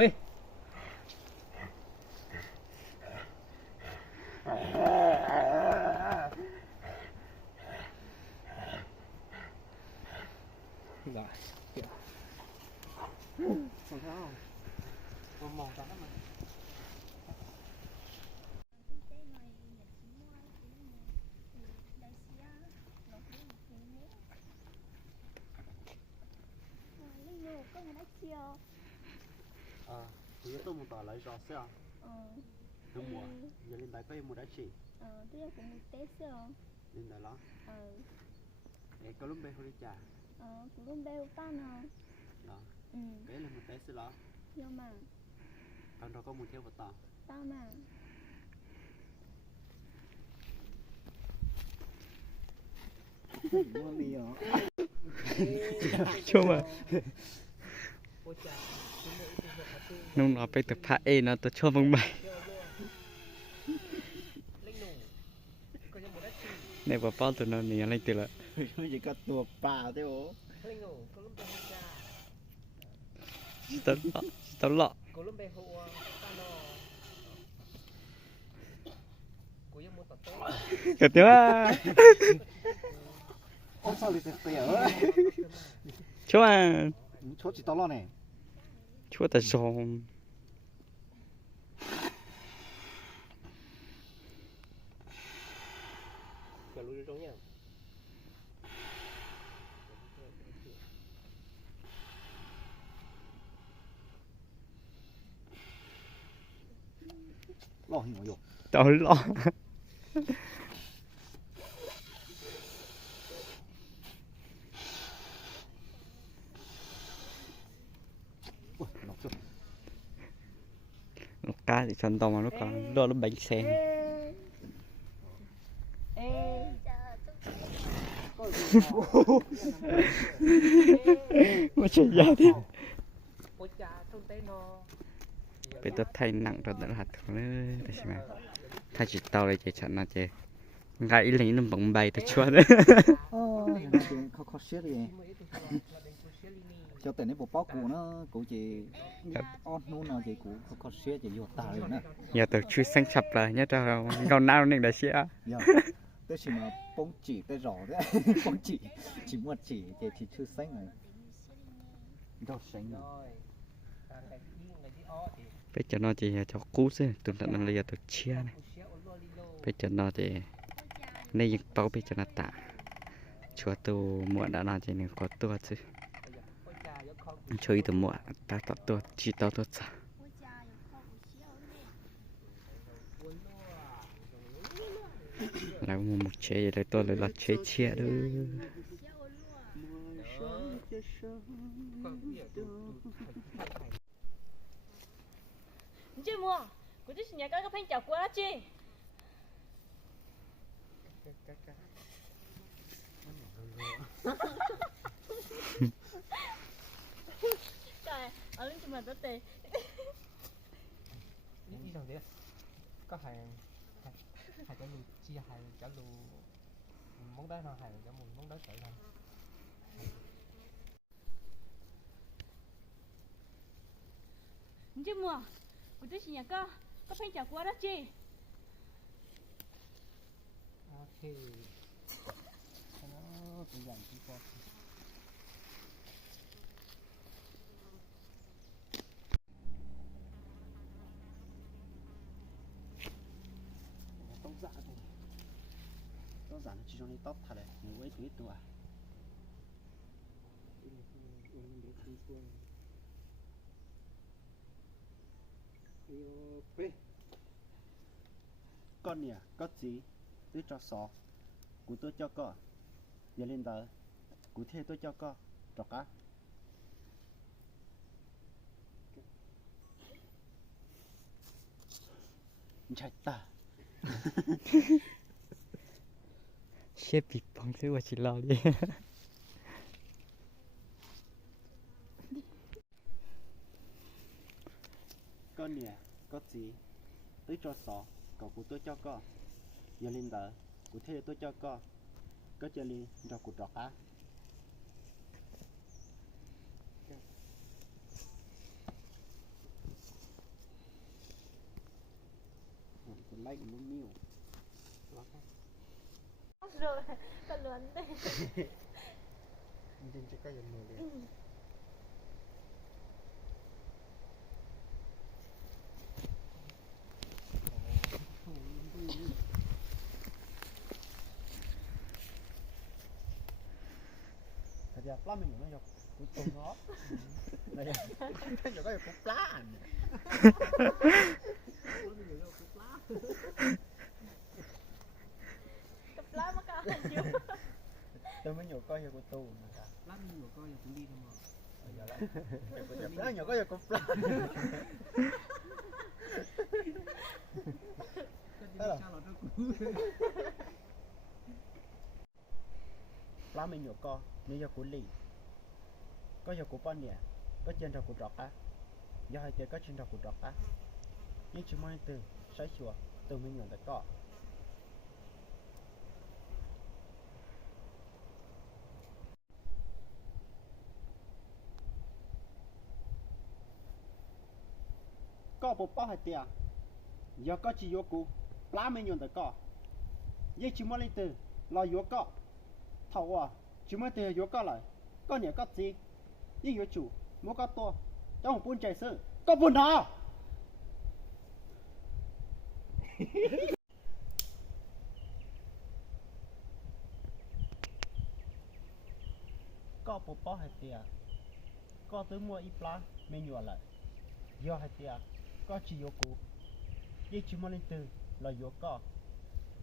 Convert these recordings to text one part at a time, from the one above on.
Quê. Rồi. Không sao. Con mòn tao mà. Bây giờ tôi muốn tỏ lại rõ sao? Đúng mùa, giờ lên đây có em mua đá chỉ. Tôi cũng một té sao? Lên đây đó. Có lúc đây không đi trả. Cũng không đeo ta nào. Đó. Cái là một té xí đó. Nhưng mà. Còn đó có một theo vật tỏ. Ta mà. Mua đi hả? Chú mà. Nông nó phải tập phá ê nó tôi cho vâng mày. Này bà bao tụi nó nè lên từ là. Chỉ có tuột bà thế bố. Tao lọ. Cái tiếng à. Ôi sao lại tè ở? Chú à. Chỗ chỉ tao lo này. Chú ta giòn. Lo hình ngồi vô. Tao lọ. Ôi, nó chưa. Nó cá thì chân to mà nó còn đó nó bánh xe. Mà chơi dài đi. Bây giờ thay nặng rồi đã hạt nữa để xem nào. Thay chỉ tao đây chơi trận nào chơi. Gãy lấy nó bóng bay tới chua đấy. Khó xếp đi. Cho tên này bộ báo cụ nó cụ chỉ on luôn nào chỉ cụ khó xếp chỉ vô tà rồi nè. Giờ tôi chui sang chập rồi nhớ cho con nào nên đã xía. Tôi chỉ mà bông chỉ tới rõ đấy. Bông chỉ một chỉ thì chưa xanh này. Đâu xanh rồi. Bây giờ nó chỉ cho cú chứ, tụi nó là giờ tôi chia này. Bây giờ nó thì này những bao bây giờ nó tạ. Chúa tôi muộn đã nói chỉ nên có tua chứ. Chơi từ muộn ta tao tua chỉ tao tua sao. Là một chế để tôi lại là chế chia đó. Chị mua, cô chú nhà có phanh chào quá chị. Trời, ở bên chúng mình có tiền. Những gì đấy có hàng cho lù chia hàng cho lù món đá nào hàng cho món đá chạy này. Chị mua, cô chú nhà có phanh chào quá đó chị. Ok. Nó cũng dành chỉ có. Tóc dạ thôi. Tóc dạ nó chỉ cho nên tóc thật đấy, người ấy tuyết rồi. Con nè, có gì? Tôi cho sọ, của tôi cho co. Giờ lên tờ, của thế tôi cho co, cho cá. Chạy ta. Xếp bị bóng thứ mà chỉ lo đi. Con nè, có gì? Tôi cho sọ, còn của tôi cho co. Giờ lên tờ, của thế tôi cho co. Có chơi lên, cho của trọ cá. lấy luôn miêu rồi con lớn đây nhìn chỉ có dùng mười liền thật ra plá mình nó dọc cuối cùng nó này giờ có cục plá anh cặp lá mà cao hơn chưa tôi mới nhổ coi của tù mà cả lát mình coi là cũng đi thôi mà giờ lại plá nhổ coi cục plá plá mình nhổ co như giờ của lì có giờ của con nhẹ có trên đầu của trọc á do hai tiền có trên đầu của trọc á nhưng chỉ mới từ sấy chùa từ mình nhổ lại co có bộ bao hai tiền giờ có chỉ vô cụ plá mình nhổ lại co nhưng chỉ mới từ là vô co thầu à chỉ mới từ vô co lại có nhẹ có gì nhưng vô chủ mua có to trong một buôn chạy sư có buôn nào có bộ bao hai tiền có tới mua ít plá mình nhổ lại do hai tiền có chỉ vô cụ nhưng chỉ mới từ là vô co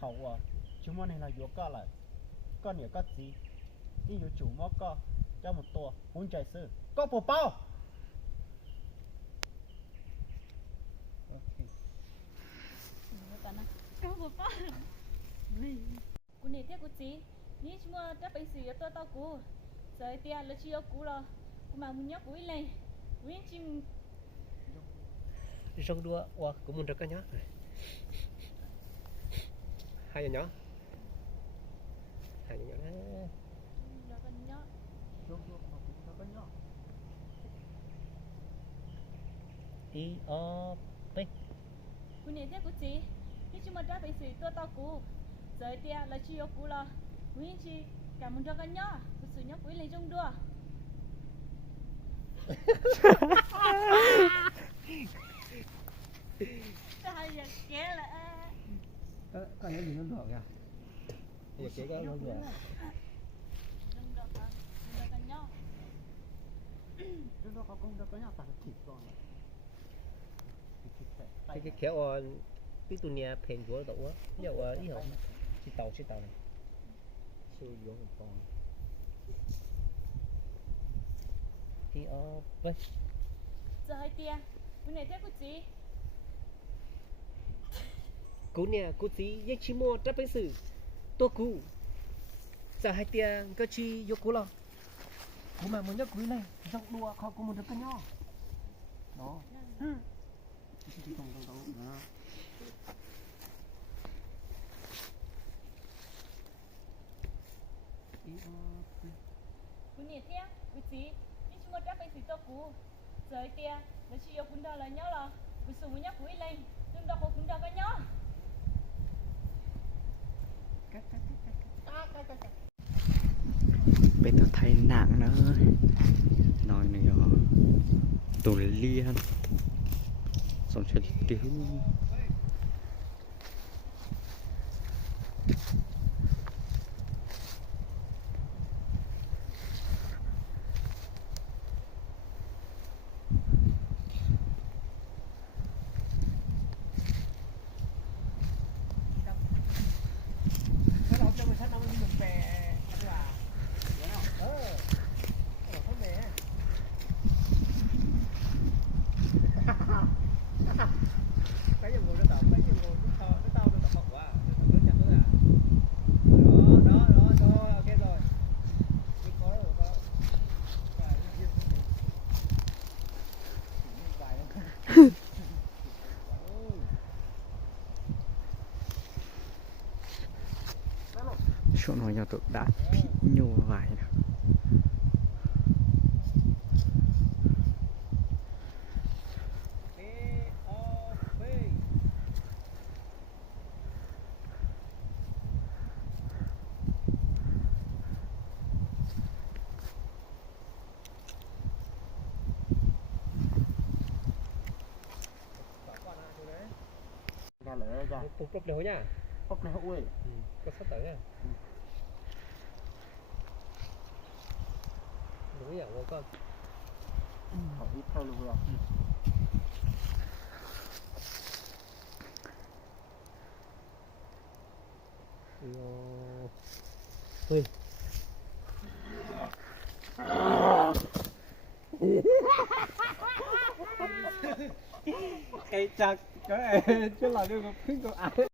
thầu à chỉ mới này là vô co lại có nhẹ có gì nhưng vô chủ mua có cho một tổ buôn chạy sư có bộ bao cao một phát cú này thế cú gì ní chúng ta đã bị xử tôi tao cú rồi tia là chưa cú rồi cú mà muốn nhóc cú lên cú chim rong đua wow cũng muốn được cái nhá hai nhỏ đấy rồi con nhóc i o p cú này thế cú gì ní chúng ta đã bị xử tôi tao cú rồi tia là chưa cú rồi cú chim cả muốn cho con nhóc cú xử nhóc cú lên trong đua hai giờ kéo là có cái gì nó được kìa giờ chỉ có nó được đừng đọc con nhóc nó có công có nhà tặng thịt con cái kéo cái tụi nhà phèn của tụi á giờ đi học chỉ tàu này siêu vô một con i o p giờ hai tia cú này thế cú gì cú nè cú tí giết chi mua trap bánh sử tô cú giờ hai tia có chi vô cú lo cú mà muốn nhắc cú này dọc đua khó có một đứa con nhỏ đó chỉ không đó cú này thế cú gì nhưng chúng ta đã bị xử tôi cú giờ hai tia là chỉ yêu cún đó là nhớ là cú xử muốn nhắc cú lên đừng đọc cún đó cái nhớ bây giờ thay nặng nữa nói này tù liên xong sẽ tiêu chỗ nói nhau tụi đã bị nhô vải nè cha lỡ ra Phục phục đều nhá. phốc này ui Có sắp tới nha. Đúng vậy, vô con. họ ít thôi luôn rồi Ui. Cái chặt cái chứ là đưa một khuyến của ai. Còn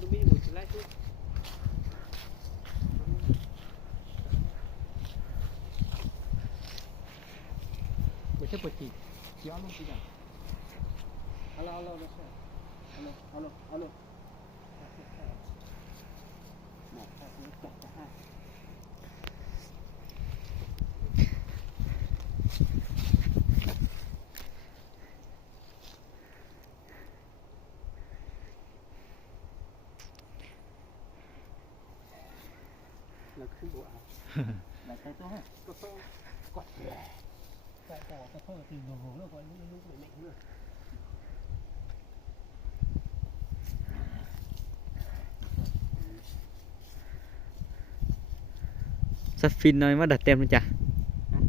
lúc mình ngồi trên lái chứ. Một chiếc bột chỉ luôn chị nào. alo alo alo alo alo alo một hai chặt cả hai Là khuyến của ai. là cái tôi Có phơ quạt có phơ từ đầu gỗ nó gọi lúc này mạnh nữa. sắp phim nói mà đặt tem luôn chả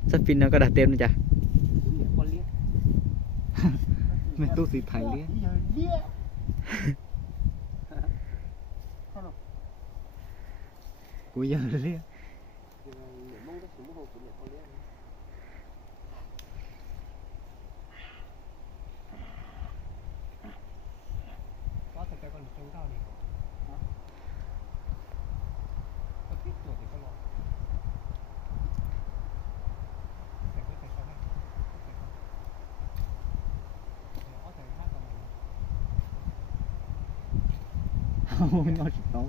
sắp phim nó có đặt tem luôn chả Con liếc. Mày tu gì thầy liếc. Cuối giờ liếc. Có thể cho con trông cao này. Có thích tuổi thì con lo. Ôi nó chỉ to.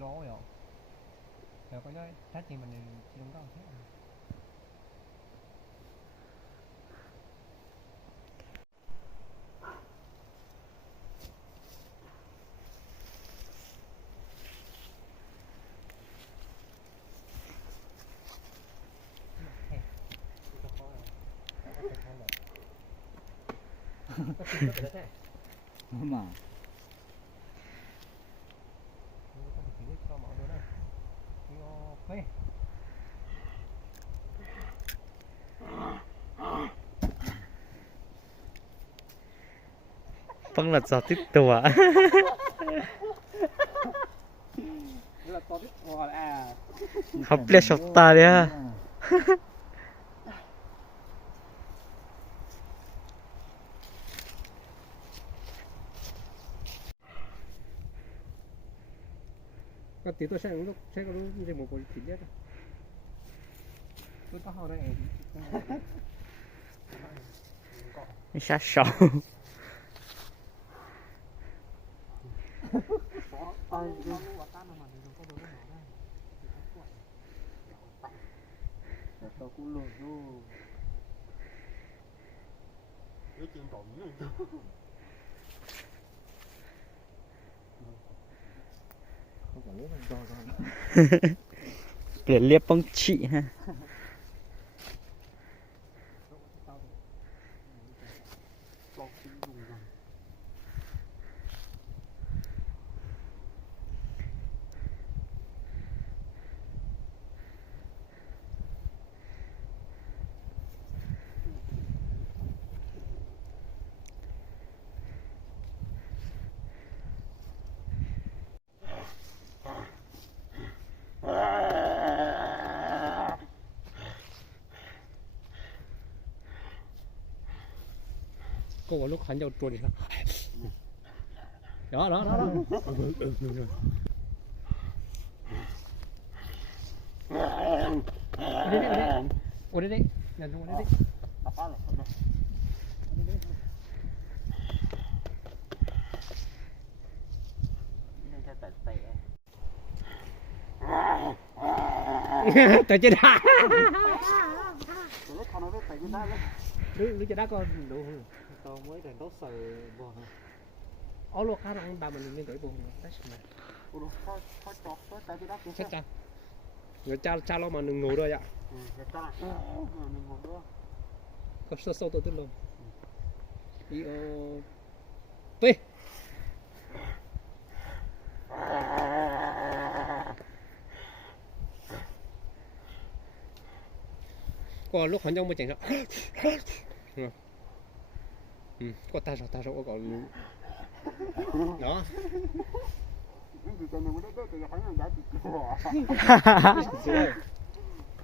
Lỗ rồi. Rồi có nói thách gì mình chỉ đúng đâu thế. Mà vẫn là giọt tiếp tùa là có biết gọi à. học lẹ sọc ta đấy ha Có tí tôi sẽ có lúc gì một con chỉ biết. Tôi có hao đây. sát sầu tôi cũng lười luôn cái chuyện còn nữa không còn nước rồi để liếp bông chị ha Cô có lúc hắn dầu chuột đi sao? Đó. Ở đây. Nhận xuống ở đây. Tại trên đá. Lưới trên đá con đủ. tao mới thành tốt sờ bò thôi Ở luộc cá rong đào mình lên tới bồn. Đấy. ủa thôi chọt tới tay cái đó Chắc chắn. người cha lo mà đừng ngủ rồi ạ cái ta mình ngồi đó có sơ sâu tôi tức luôn đi về còn lúc hắn trong mới chẳng sao có ta rồi có còn đó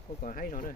có còn hay rồi đây